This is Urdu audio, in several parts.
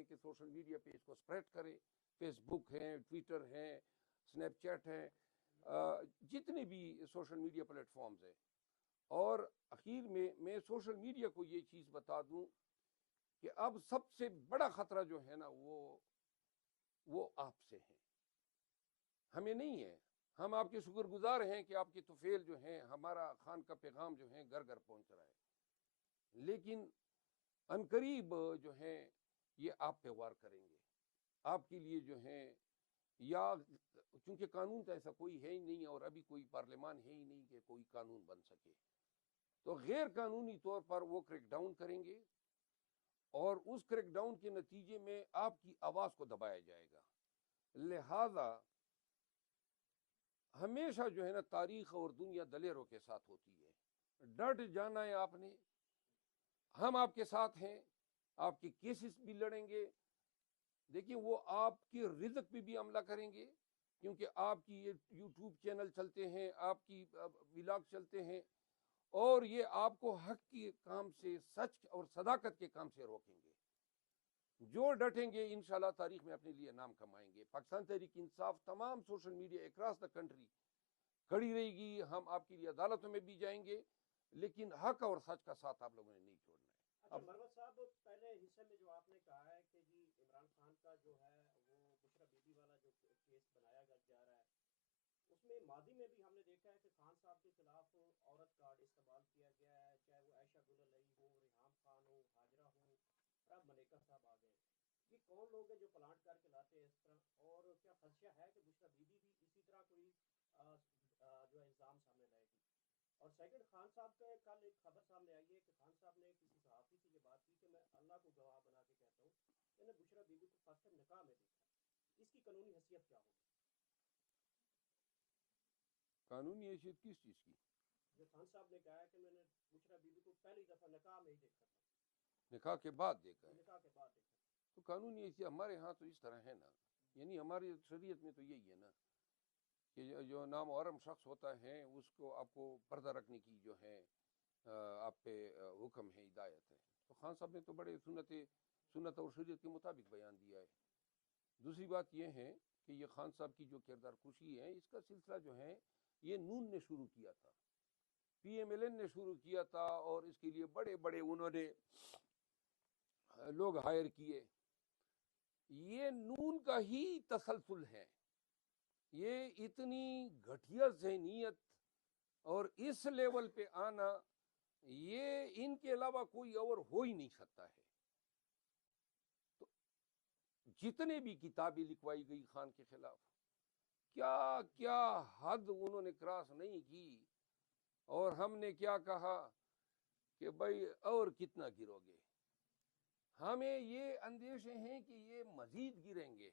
کریں کہ سوشل میڈیا پہ اس کو اسپریڈ کریں. فیس بک ہیں, ٹویٹر ہیں, اسنیپ چیٹ ہیں, جتنے بھی سوشل میڈیا پلیٹ فارمز ہیں. اور اخیر میں سوشل میڈیا کو یہ چیز بتا دوں کہ اب سب سے بڑا خطرہ جو ہے نا وہ آپ سے ہے, ہمیں نہیں ہے. ہم آپ کے شکر گزار ہیں کہ آپ کے طفیل جو ہیں, ہمارا خان کا پیغام جو ہے گھر گھر پہنچ رہا ہے, لیکن عنقریب جو ہیں یہ آپ پہ وار کریں گے, آپ کے لیے جو ہیں, یا چونکہ قانون تو ایسا کوئی ہے ہی نہیں, اور ابھی کوئی پارلیمان ہے ہی نہیں کہ کوئی قانون بن سکے, تو غیر قانونی طور پر وہ کریک ڈاؤن کریں گے, اور اس کریک ڈاؤن کے نتیجے میں آپ کی آواز کو دبایا جائے گا. لہذا ہمیشہ جو ہے نا تاریخ اور دنیا دلیروں کے ساتھ ہوتی ہے, ڈٹ جانا ہے آپ نے. ہم آپ کے ساتھ ہیں, آپ کے کیسز بھی لڑیں گے. دیکھیں وہ آپ کے رزق پہ بھی حملہ کریں گے, کیونکہ آپ کی یہ یوٹیوب چینل چلتے ہیں, آپ کی ولاگ چلتے ہیں, اور یہ آپ کو حق کے کام سے, سچ اور صداقت کے کام سے روکیں گے. جو ڈٹیں گے انشاءاللہ تاریخ میں اپنے لیے نام کمائیں گے. پاکستان تحریک انصاف تمام social media across the country کھڑی رہے گی. ہم آپ کے لیے عدالتوں میں بھی جائیں گے, لیکن حق اور سچ کا ساتھ آپ لوگوں نے نہیں چھوڑنا ہے. اچھا مروت صاحب, پہلے حصے میں جو آپ نے کہا ہے کہ جی عمران خان کا جو ہے وہ بشرا بی بی والا جو کیس بنایا جا رہا ہے, اس میں ماضی میں بھی ہم نے دیکھا ہے کہ خان صاحب کے خلاف عورت کارڈ استعمال کیا گیا ہے, چاہے وہ عائشہ گل الئی ہو, ریحام خان ہو, ہاجرہ ہو, اب ملیکہ صاحب آ گئے. یہ کون لوگ ہیں جو پلانٹ کر کے لاتے ہیں اس طرح, اور کیا خدشہ ہے کہ بشرا بی بی بھی اسی طرح کوئی جو الزام سامنے لائے گی؟ اور سیکنڈ, خان صاحب کا کل ایک خبر سامنے آئی ہے کہ خان صاحب نے کسی صحافی سے یہ بات کی کہ میں اللہ کو گواہ بنا کے کہتا ہوں کہ میں نے بشرا بی بی کو فرسٹ ٹائم نکاح میں دیکھا. اس کی قانونی حیثیت کیا ہوگی؟ قانونی حیثیت کس چیز کی؟ جو خان صاحب نے کہا ہے کہ میں نے بشرا بی بی کو پہلی دفعہ نکاح میں ہی دیکھا تھا, نکاح کے بعد دیکھا ہے, نکاح کے بعد دیکھا. تو قانونی حیثیت ہمارے ہاں تو اس طرح ہے نا, یعنی ہماری شریعت میں تو یہی ہے نا کہ جو نامحرم شخص ہوتا ہے اس کو آپ کو پردہ رکھنے کی جو ہے آپ پہ حکم ہے, ہدایت ہے. تو خان صاحب نے تو بڑے سنت اور شریعت کے مطابق بیان دیا ہے. دوسری بات یہ ہے کہ یہ خان صاحب کی جو کردار کشی ہے, اس کا سلسلہ جو ہے یہ نون نے شروع کیا تھا, پی ایم ایل این نے شروع کیا تھا, اور اس کے لیے بڑے بڑے انہوں نے لوگ ہائر کیے. یہ نون کا ہی تسلسل ہے. یہ اتنی گھٹیا ذہنیت اور اس لیول پہ آنا, یہ ان کے علاوہ کوئی اور ہو ہی نہیں سکتا ہے. تو جتنے بھی کتابیں لکھوائی گئی خان کے خلاف, کیا کیا حد انہوں نے کراس نہیں کی, اور ہم نے کیا کہا کہ بھائی اور کتنا گرو گے. ہمیں یہ اندیشے ہیں کہ یہ مزید گریں گے,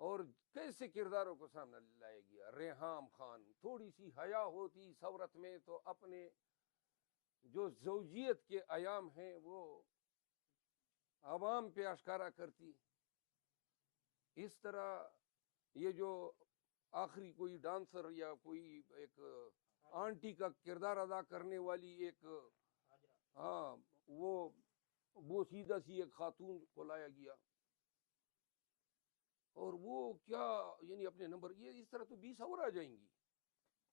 اور کیسے کرداروں کو سامنے لائے گیا. ریحام خان, تھوڑی سی حیا ہوتی ثورت میں تو اپنے جو زوجیت کے ایام ہیں وہ عوام پہ اشکارا کرتی. اس طرح یہ جو آخری کوئی ڈانسر یا کوئی ایک آنٹی کا کردار ادا کرنے والی ایک, ہاں وہ سیدھا سی ایک خاتون کو لایا گیا, اور وہ کیا یعنی اپنے نمبر, یہ اس طرح تو 20 اور آ جائیں گی,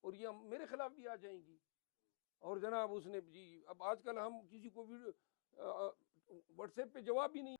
اور یہ میرے خلاف بھی آ جائیں گی. اور جناب اس نے جی, اب آج کل ہم کسی کو بھی واٹس ایپ پہ جواب بھی نہیں